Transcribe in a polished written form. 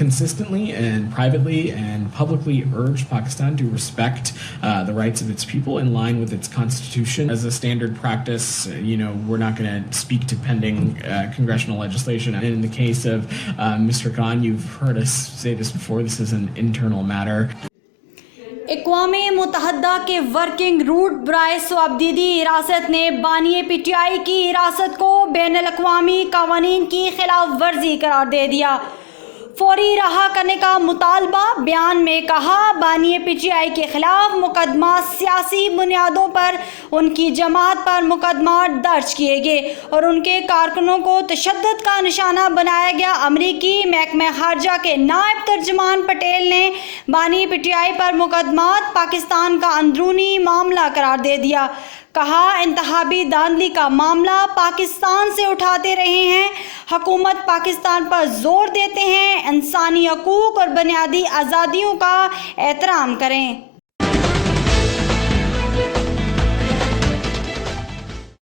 consistently and privately and publicly urged Pakistan to respect the rights of its people in line with its constitution. As a standard practice, we're not going to speak to pending congressional legislation. And in the case of Mr. Khan, you've heard us say this before, this is an internal matter. अक़वाम मुत्तहदा के working root बराए स्वाबदीदी हिरासत ने बानी PTI की हिरासत को बैनुल-अक़वामी क़वानीन की खिलाफ वर्जी करार दे दिया। फौरी रहा करने का मुतालबा। बयान में कहा, बानी PTI के खिलाफ मुकदमा सियासी बुनियादों पर उनकी जमात पर मुकदमा दर्ज किए गए और उनके कारकुनों को तशद्दुद का निशाना बनाया गया। अमरीकी महकमा खारजा के नायब तर्जुमान पटेल ने बानी PTI पर मुकदमा पाकिस्तान का अंदरूनी मामला करार दे दिया। कहा, इंतहाबी धांधली का मामला पाकिस्तान से उठाते रहे हैं। हुकूमत पाकिस्तान पर जोर देते हैं इंसानी हकूक और बुनियादी आज़ादियों का एहतराम करें।